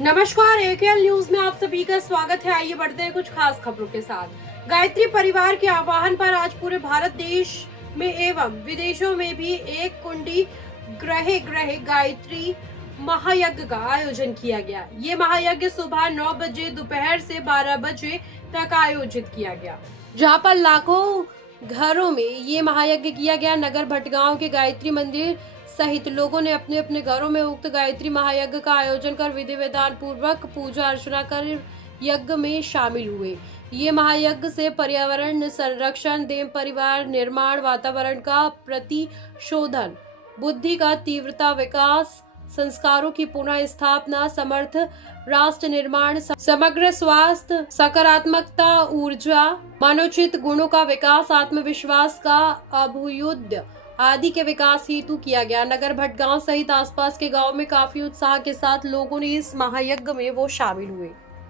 नमस्कार, एकेएल न्यूज में आप सभी का स्वागत है। आइए बढ़ते हैं कुछ खास खबरों के साथ। गायत्री परिवार के आह्वान पर आज पूरे भारत देश में एवं विदेशों में भी एक कुंडी ग्रहे ग्रहे गायत्री महायज्ञ का आयोजन किया गया। ये महायज्ञ सुबह 9 बजे दोपहर से 12 बजे तक आयोजित किया गया, जहां पर लाखों घरों में ये महायज्ञ किया गया। नगर भटगांव के गायत्री मंदिर सहित लोगों ने अपने अपने घरों में उक्त गायत्री महायज्ञ का आयोजन कर विधि विधान पूर्वक पूजा अर्चना कर यज्ञ में शामिल हुए। ये महायज्ञ से पर्यावरण संरक्षण, देव परिवार निर्माण, वातावरण का प्रतिशोधन, बुद्धि का तीव्रता विकास, संस्कारों की पुनः स्थापना, समर्थ राष्ट्र निर्माण, समग्र स्वास्थ्य, सकारात्मकता, ऊर्जा, मनोचित गुणों का विकास, आत्मविश्वास का अभ्युदय आदि के विकास हेतु किया गया। नगर भटगांव सहित आसपास के गांव में काफी उत्साह के साथ लोगों ने इस महायज्ञ में शामिल हुए।